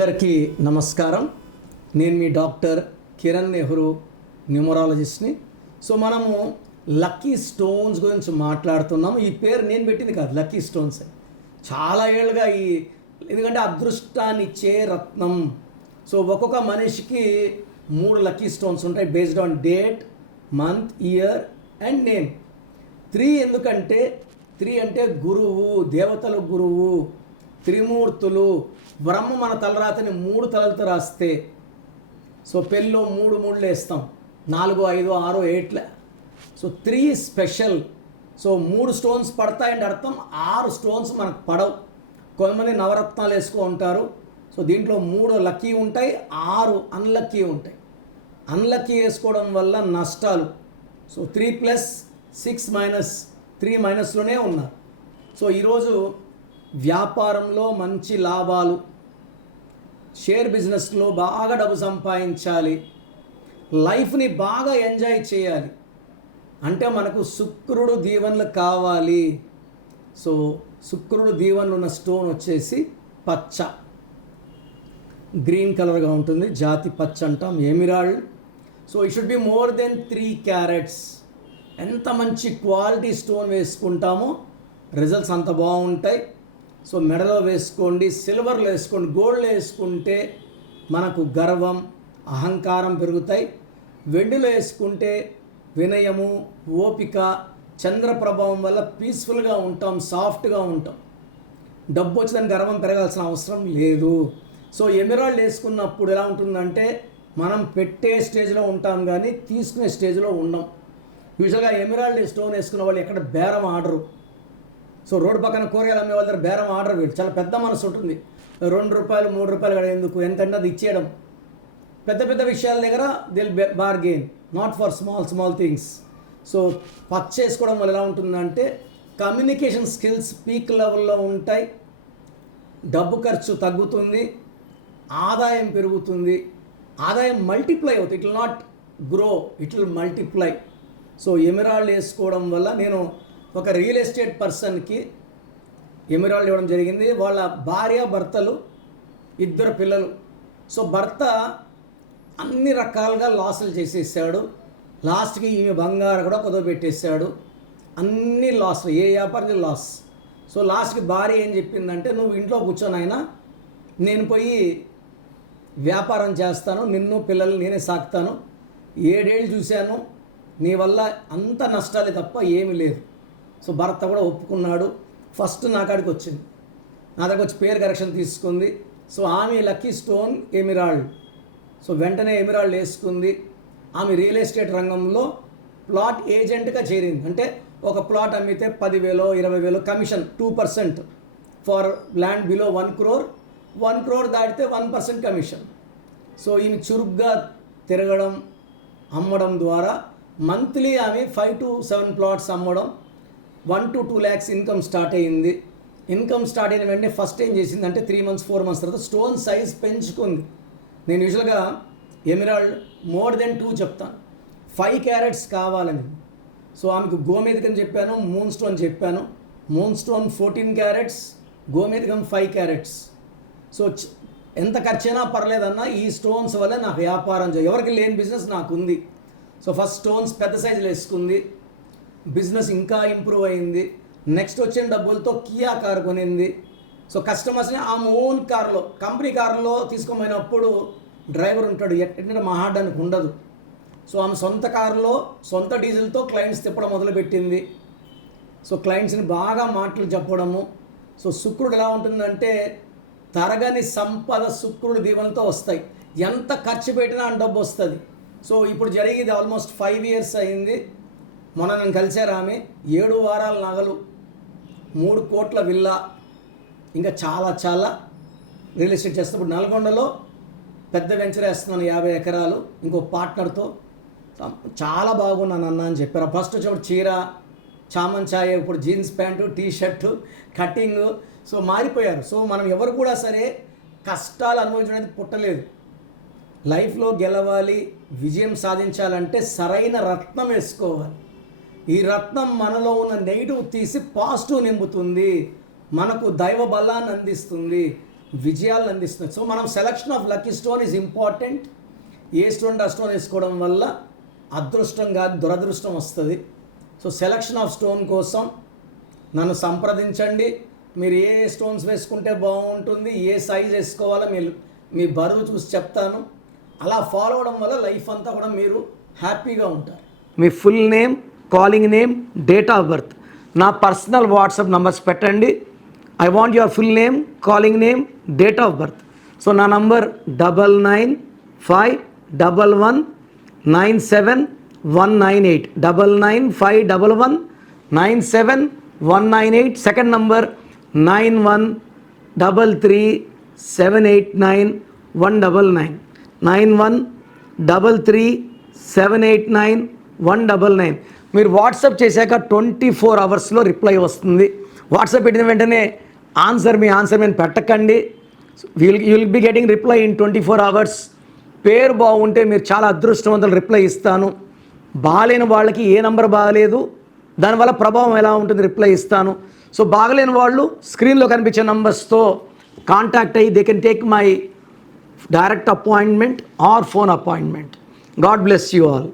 అందరికీ నమస్కారం. నేను మీ డాక్టర్ కిరణ్ నెహ్రూ న్యూమరాలజిస్ట్ని. సో మనము లక్కీ స్టోన్స్ గురించి మాట్లాడుతున్నాము. ఈ పేరు నేను పెట్టింది కాదు లక్కీ స్టోన్స్. చాలా ఏళ్ళుగా ఈ ఎందుకంటే అదృష్టాన్ని ఇచ్చే రత్నం. సో ఒక్కొక్క మనిషికి మూడు లక్కీ స్టోన్స్ ఉంటాయి based on date month year and name. Three ఎందుకంటే త్రీ అంటే గురువు దేవతల గురువు త్రిమూర్తులు బ్రహ్మ మన తలరాతని మూడు తలలతో రాస్తే సో పెళ్ళిలో మూడు మూడులు వేస్తాం. నాలుగు ఐదు ఆరు ఎయిట్ల సో త్రీ స్పెషల్ సో మూడు స్టోన్స్ పడతాయంటే అర్థం ఆరు స్టోన్స్ మనకు పడవు. కొంతమంది నవరత్నాలు వేసుకో ఉంటారు. సో దీంట్లో మూడు లక్కీ ఉంటాయి ఆరు అన్లక్కీ ఉంటాయి. అన్లక్కీ వేసుకోవడం వల్ల నష్టాలు. So three plus six minus three మైనస్లోనే ఉన్నారు. సో ఈరోజు వ్యాపారంలో మంచి లాభాలు షేర్ బిజినెస్లో బాగా డబ్బు సంపాదించాలి. లైఫ్ని బాగా ఎంజాయ్ చేయాలి. అంటే మనకు శుక్రుడు దీవెనలు కావాలి. సో శుక్రుడు దీవెనలు ఉన్న స్టోన్ వచ్చేసి పచ్చ. గ్రీన్ కలర్గా ఉంటుంది. జాతి పచ్చ అంటాం. Emerald so it should be more than three carats ఎంత మంచి క్వాలిటీ స్టోన్ వేసుకుంటామో రిజల్ట్స్ అంత బాగుంటాయి. సో మెడలో వేసుకోండి సిల్వర్లో వేసుకోండి గోల్డ్లో వేసుకుంటే మనకు గర్వం అహంకారం పెరుగుతాయి. వెండిలో వేసుకుంటే వినయము ఓపిక చంద్ర ప్రభావం వల్ల పీస్ఫుల్గా ఉంటాం సాఫ్ట్గా ఉంటాం. డబ్బు వచ్చిందని గర్వం పెరగాల్సిన అవసరం లేదు. సో ఎమిరాల్డ్ వేసుకున్నప్పుడు ఎలా ఉంటుందంటే మనం పెట్టే స్టేజ్లో ఉంటాం కానీ తీసుకునే స్టేజ్లో ఉండం. యూజువల్గా ఎమిరాల్డ్ స్టోన్ వేసుకున్న వాళ్ళు ఎక్కడ బేరం ఆడరు. సో రోడ్డు పక్కన కూరగాయలు అమ్మే వాళ్ళ దగ్గర బేరం ఆర్డర్ వీళ్ళు. చాలా పెద్ద మనసు ఉంటుంది. రెండు రూపాయలు మూడు రూపాయలు కూడా ఎందుకు? ఎంతంటే అది ఇచ్చేయడం. పెద్ద పెద్ద విషయాల దగ్గర deal bargain not for small small things so పర్చేసుకోవడం వల్ల ఎలా ఉంటుందంటే కమ్యూనికేషన్ స్కిల్స్ పీక్ లెవెల్లో ఉంటాయి. డబ్బు ఖర్చు తగ్గుతుంది. ఆదాయం పెరుగుతుంది. ఆదాయం మల్టిప్లై అవుతుంది. It will not grow it will multiply so emerald వేసుకోవడం వల్ల నేను ఒక రియల్ ఎస్టేట్ పర్సన్కి ఎమిరాల్డ్ ఇవ్వడం జరిగింది. వాళ్ళ భార్య భర్తలు ఇద్దరు పిల్లలు. సో భర్త అన్ని రకాలుగా లాసులు చేసేసాడు. లాస్ట్కి ఈమె బంగారు కూడా కుదవ పెట్టేశాడు అన్ని లాస్ ఏ వ్యాపారం లాస్? సో లాస్ట్కి భార్య ఏం చెప్పిందంటే నువ్వు ఇంట్లో కూర్చొని నేను పోయి వ్యాపారం చేస్తాను. నిన్ను పిల్లల్ని నేనే సాకుతాను. ఏడేళ్ళు చూశాను. నీ వల్ల అంత నష్టాలే తప్ప ఏమీ లేదు. సో భర్త కూడా ఒప్పుకున్నాడు. ఫస్ట్ నా కాడికి వచ్చింది. నా దగ్గర వచ్చి పేరు కరెక్షన్ తీసుకుంది. సో ఆమె లక్కీ స్టోన్ ఎమిరాల్డ్. సో వెంటనే ఎమిరాల్డ్ వేసుకుంది. ఆమె రియల్ ఎస్టేట్ రంగంలో ప్లాట్ ఏజెంట్గా చేరింది. అంటే ఒక ప్లాట్ అమ్మితే పదివేలో ఇరవై వేలు commission two percent. For land below one crore. One crore దాటితే వన్ పర్సెంట్ కమిషన్. సో ఈమె చురుగ్గా తిరగడం అమ్మడం ద్వారా మంత్లీ ఆమె ఫైవ్ టు సెవెన్ ప్లాట్స్ అమ్మడం one to two lakhs income start అయ్యింది. ఇన్కమ్ స్టార్ట్ అయిన వెంటనే ఫస్ట్ ఏం చేసిందంటే త్రీ మంత్స్ ఫోర్ మంత్స్ తర్వాత స్టోన్ సైజ్ పెంచుకుంది. నేను యూజువల్గా ఎమిరాల్డ్ మోర్ దెన్ టూ చెప్తాను ఫైవ్ క్యారెట్స్ కావాలని. సో ఆమెకు గోమేధికం చెప్పాను మూన్ స్టోన్ చెప్పాను. మూన్ స్టోన్ ఫోర్టీన్ క్యారెట్స్ గోమేధికం ఫైవ్ క్యారెట్స్. సో ఎంత ఖర్చైనా పర్లేదన్నా ఈ స్టోన్స్ వల్ల నాకు వ్యాపారం ఎవరికి లేని బిజినెస్ నాకు ఉంది సో ఫస్ట్ స్టోన్స్ పెద్ద సైజులు వేసుకుంది. బిజినెస్ ఇంకా ఇంప్రూవ్ అయింది. నెక్స్ట్ వచ్చిన డబ్బులతో కియా కార్ కొనింది. సో కస్టమర్స్ని ఆమె ఓన్ కార్లో కంపెనీ కార్లో తీసుకోమైనప్పుడు డ్రైవర్ ఉంటాడు ఎట్టిన మహాడానికి ఉండదు. సో ఆమె సొంత కారులో సొంత డీజిల్తో క్లయింట్స్ తిప్పడం మొదలుపెట్టింది. సో క్లయింట్స్ని బాగా మాటలు చెప్పడము. సో శుక్రుడు ఎలా ఉంటుందంటే తరగని సంపద శుక్రుడు దీవెనతో వస్తాయి. ఎంత ఖర్చు పెట్టినా ఆ డబ్బు వస్తుంది. సో ఇప్పుడు జరిగేది ఆల్మోస్ట్ ఫైవ్ ఇయర్స్ అయింది. మొన్న నేను కలిశారు ఆమె. ఏడు వారాల నగలు మూడు కోట్ల విల్లా ఇంకా చాలా చాలా రియల్ ఎస్టేట్ చేస్తున్నప్పుడు నల్గొండలో పెద్ద వెంచర్ వేస్తున్నాను యాభై ఎకరాలు ఇంకో పార్ట్నర్తో. చాలా బాగున్నాను అన్న అని చెప్పారు. ఫస్ట్ వచ్చేప్పుడు చీర చామన్ ఛాయ ఇప్పుడు jeans pant T shirt cutting. So మారిపోయారు. సో మనం ఎవరు కూడా సరే కష్టాలు అనుభవించడానికి పుట్టలేదు. లైఫ్లో గెలవాలి విజయం సాధించాలంటే సరైన రత్నం వేసుకోవాలి. ఈ రత్నం మనలో ఉన్న నెగిటివ్ తీసి పాజిటివ్ నింపుతుంది. మనకు దైవ బలాన్ని అందిస్తుంది. విజయాలను అందిస్తుంది. సో మనం selection of lucky stone is important A stone ఆ స్టోన్ వేసుకోవడం వల్ల అదృష్టం కాదు దురదృష్టం వస్తుంది. సో సెలక్షన్ ఆఫ్ స్టోన్ కోసం నన్ను సంప్రదించండి. మీరు ఏ ఏ స్టోన్స్ వేసుకుంటే బాగుంటుంది ఏ సైజ్ వేసుకోవాలో మీరు మీ బరువు చూసి చెప్తాను. అలా ఫాలో అవడం వల్ల లైఫ్ అంతా కూడా మీరు హ్యాపీగా ఉంటారు. మీ full name calling name date of birth నా పర్సనల్ వాట్సాప్ నంబర్స్ పెట్టండి. I want your full name calling name date of birth so నా number double nine five double one nine seven one nine eight double nine five double one nine seven one nine eight second number nine one double three seven eight nine one double nine nine one double three seven eight nine one double nine మీరు WhatsApp చేశాక twenty four అవర్స్లో reply వస్తుంది. WhatsApp పెట్టిన వెంటనే answer మీ answer మేము పెట్టకండి. Will you will be getting reply in twenty four hours. పేరు బాగుంటే మీరు చాలా అదృష్టవంతులు రిప్లై ఇస్తాను. బాగాలేని వాళ్ళకి ఏ నంబర్ బాగలేదు. దానివల్ల ప్రభావం ఎలా ఉంటుంది రిప్లై ఇస్తాను. సో బాగలేని వాళ్ళు స్క్రీన్లో కనిపించే నంబర్స్తో కాంటాక్ట్ అయ్యి they can take my direct appointment or phone appointment God bless you all